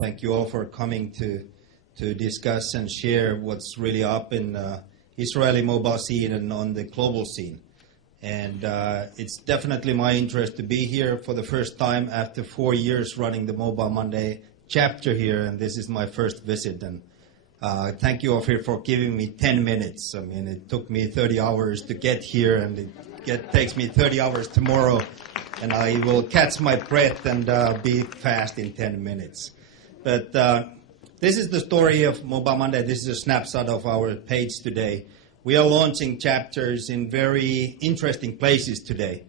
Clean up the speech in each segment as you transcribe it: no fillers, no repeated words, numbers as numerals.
Thank you all for coming to discuss and share what's really up in Israeli mobile scene and on the global scene. And it's definitely my interest to be here for the first time after 4 years running the Mobile Monday chapter here, and this is my first visit. And thank you all here for giving me 10 minutes. I mean, it took me 30 hours to get here, and it takes me 30 hours tomorrow, and I will catch my breath and be fast in 10 minutes. But this is the story of Mobile Monday. This is a snapshot of our page today. We are launching chapters in very interesting places today.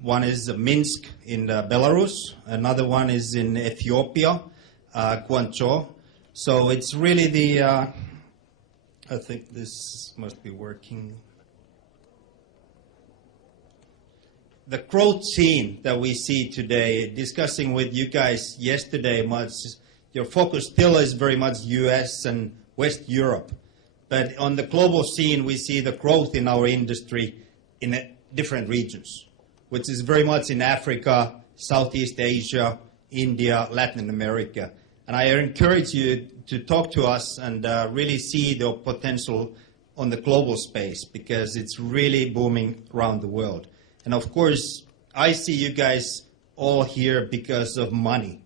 One is Minsk in Belarus. Another one is in Ethiopia, Guangzhou. So it's really the, I think this must be working. The growth scene that we see today, discussing with you guys yesterday, your focus still is very much US and West Europe. But on the global scene, we see the growth in our industry in different regions, which is very much in Africa, Southeast Asia, India, Latin America. And I encourage you to talk to us and really see the potential on the global space, because it's really booming around the world. And of course, I see you guys all here because of money.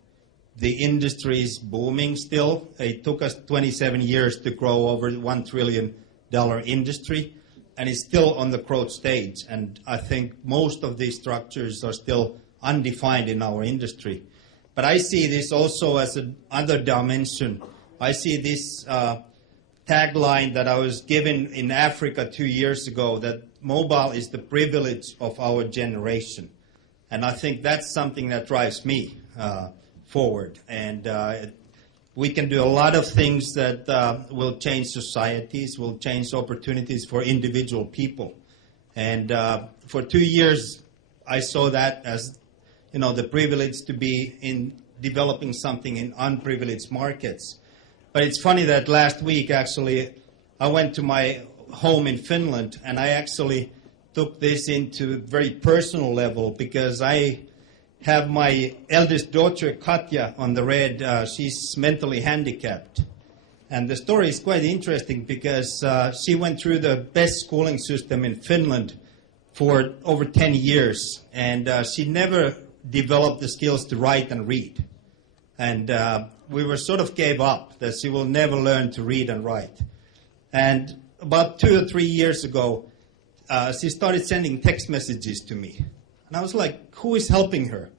The industry is booming still. It took us 27 years to grow over $1 trillion industry, and it's still on the growth stage. And I think most of these structures are still undefined in our industry. But I see this also as another dimension. I see this tagline that I was given in Africa 2 years ago, that mobile is the privilege of our generation. And I think that's something that drives me forward. And we can do a lot of things that will change societies, will change opportunities for individual people. And for 2 years, I saw that as, you know, the privilege to be in developing something in unprivileged markets. But it's funny that last week, actually, I went to my home in Finland, and I actually took this into a very personal level, because I have my eldest daughter, Katja, on the red. She's mentally handicapped. And the story is quite interesting, because she went through the best schooling system in Finland for over 10 years, and she never developed the skills to write and read. And we were sort of gave up that she will never learn to read and write. And about 2 or 3 years ago, she started sending text messages to me. And I was like, who is helping her?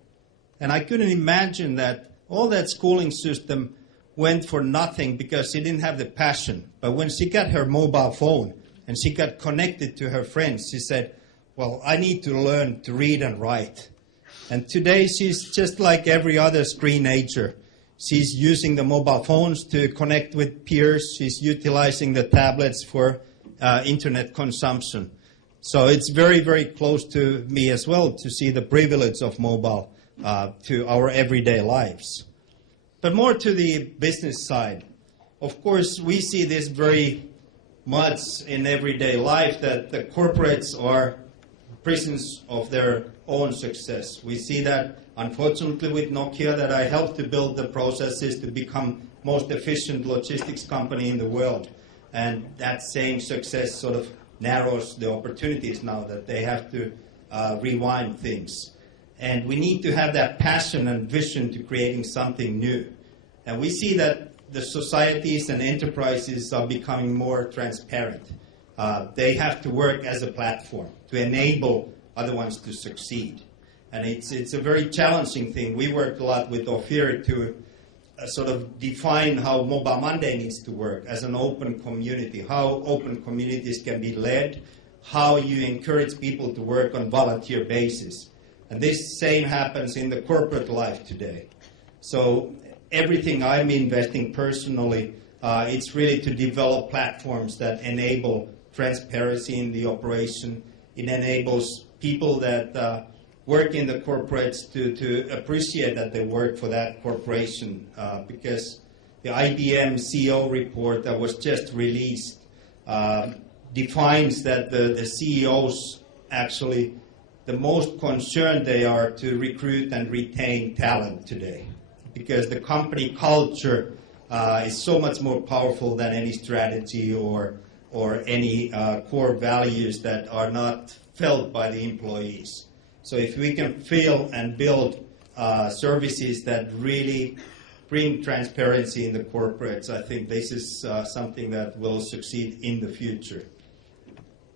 And I couldn't imagine that all that schooling system went for nothing because she didn't have the passion. But when she got her mobile phone and she got connected to her friends, she said, well, I need to learn to read and write. And today she's just like every other screenager. She's using the mobile phones to connect with peers. She's utilizing the tablets for internet consumption. So it's very, very close to me as well to see the privilege of mobile to our everyday lives. But more to the business side. Of course, we see this very much in everyday life, that the corporates are prisons of their own success. We see that, unfortunately, with Nokia, that I helped to build the processes to become most efficient logistics company in the world. And that same success sort of narrows the opportunities now, that they have to rewind things. And we need to have that passion and vision to creating something new. And we see that the societies and enterprises are becoming more transparent. They have to work as a platform to enable other ones to succeed. And it's a very challenging thing. We worked a lot with Ophir to sort of define how Mobile Monday needs to work as an open community, how open communities can be led, how you encourage people to work on volunteer basis. And this same happens in the corporate life today. So everything I'm investing personally, it's really to develop platforms that enable transparency in the operation. It enables people that work in the corporates to appreciate that they work for that corporation, because the IBM CEO report that was just released defines that the CEOs actually, the most concerned they are to recruit and retain talent today, because the company culture is so much more powerful than any strategy or any core values that are not felt by the employees. So if we can feel and build services that really bring transparency in the corporates, I think this is something that will succeed in the future.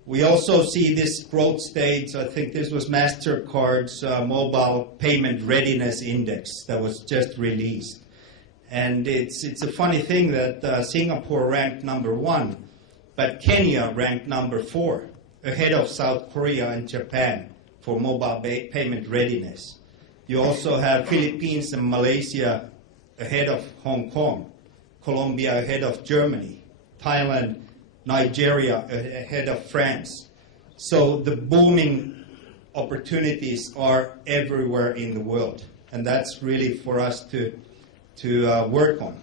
We also see this growth stage. I think this was MasterCard's Mobile Payment Readiness Index that was just released. And it's a funny thing that Singapore ranked #1, but Kenya ranked #4, ahead of South Korea and Japan for mobile payment readiness. You also have Philippines and Malaysia ahead of Hong Kong, Colombia ahead of Germany, Thailand, Nigeria ahead of France. So the booming opportunities are everywhere in the world, and that's really for us to work on.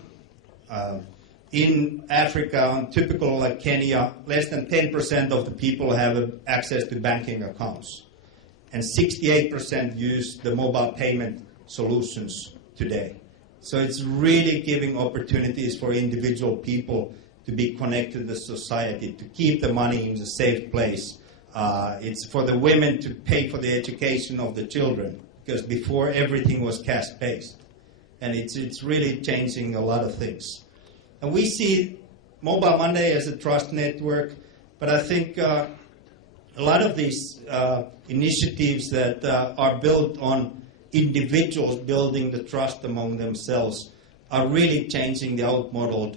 In Africa, typical like Kenya, less than 10% of the people have access to banking accounts, and 68% use the mobile payment solutions today. So it's really giving opportunities for individual people to be connected to society, to keep the money in a safe place. It's for the women to pay for the education of the children, because before everything was cash-based. And it's really changing a lot of things. And we see Mobile Monday as a trust network, but I think a lot of these initiatives that are built on individuals building the trust among themselves are really changing the outmodeled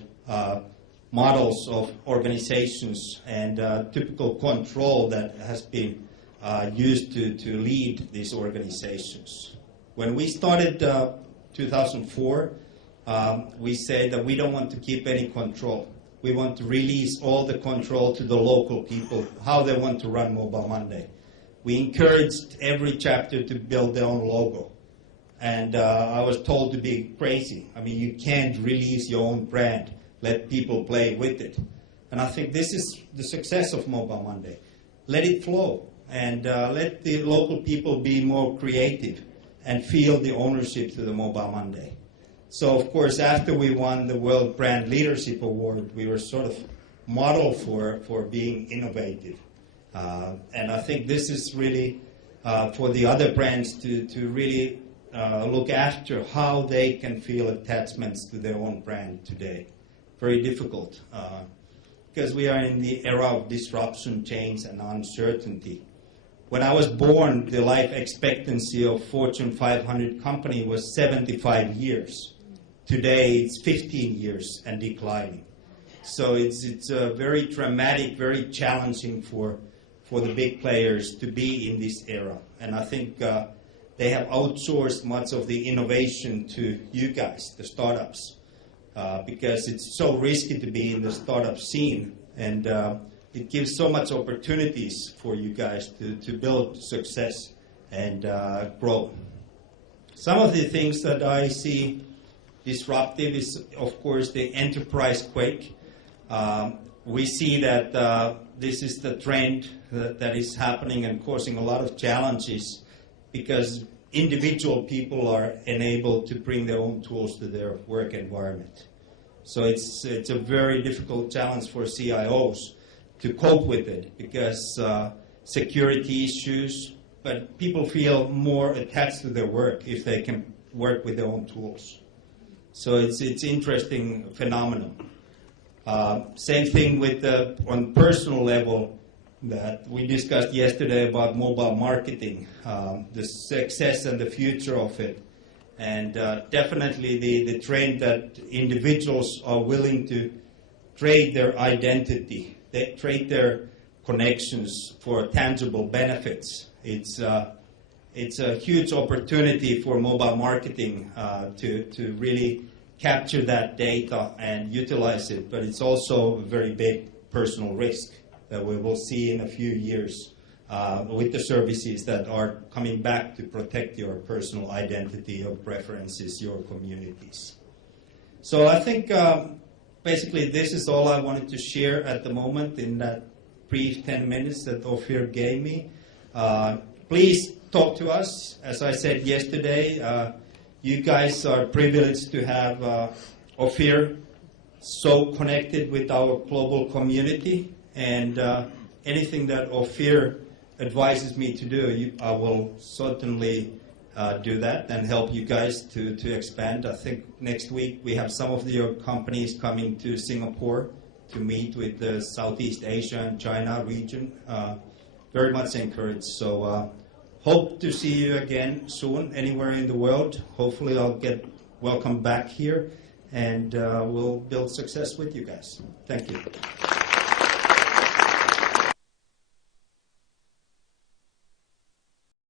models of organizations and typical control that has been used to lead these organizations. When we started 2004, we said that we don't want to keep any control. We want to release all the control to the local people, how they want to run Mobile Monday. We encouraged every chapter to build their own logo. And I was told to be crazy. I mean, you can't release your own brand. Let people play with it. And I think this is the success of Mobile Monday. Let it flow, and let the local people be more creative and feel the ownership to the Mobile Monday. So, of course, after we won the World Brand Leadership Award, we were sort of model for being innovative. And I think this is really for the other brands to really look after how they can feel attachments to their own brand today. Very difficult, because we are in the era of disruption, change, and uncertainty. When I was born, the life expectancy of Fortune 500 company was 75 years. Today, it's 15 years and declining. So it's very dramatic, very challenging for the big players to be in this era. And I think they have outsourced much of the innovation to you guys, the startups. Because it's so risky to be in the startup scene, and it gives so much opportunities for you guys to build success and grow. Some of the things that I see disruptive is, of course, the enterprise quake. We see that this is the trend that is happening and causing a lot of challenges, because individual people are enabled to bring their own tools to their work environment. So it's a very difficult challenge for CIOs to cope with it, because security issues, but people feel more attached to their work if they can work with their own tools. So it's interesting phenomenon. Same thing with on personal level that we discussed yesterday about mobile marketing, the success and the future of it. And definitely the trend that individuals are willing to trade their identity, they trade their connections for tangible benefits. It's a huge opportunity for mobile marketing to really capture that data and utilize it, but it's also a very big personal risk that we will see in a few years with the services that are coming back to protect your personal identity, your preferences, your communities. So I think basically this is all I wanted to share at the moment in that brief 10 minutes that Ophir gave me. Please talk to us. As I said yesterday, You guys are privileged to have Ophir so connected with our global community, and anything that Ophir advises me to do, I will certainly do that and help you guys to expand. I think next week we have some of your companies coming to Singapore to meet with the Southeast Asia and China region. Very much encouraged. So hope to see you again soon anywhere in the world. Hopefully I'll get welcome back here, and we'll build success with you guys. Thank you.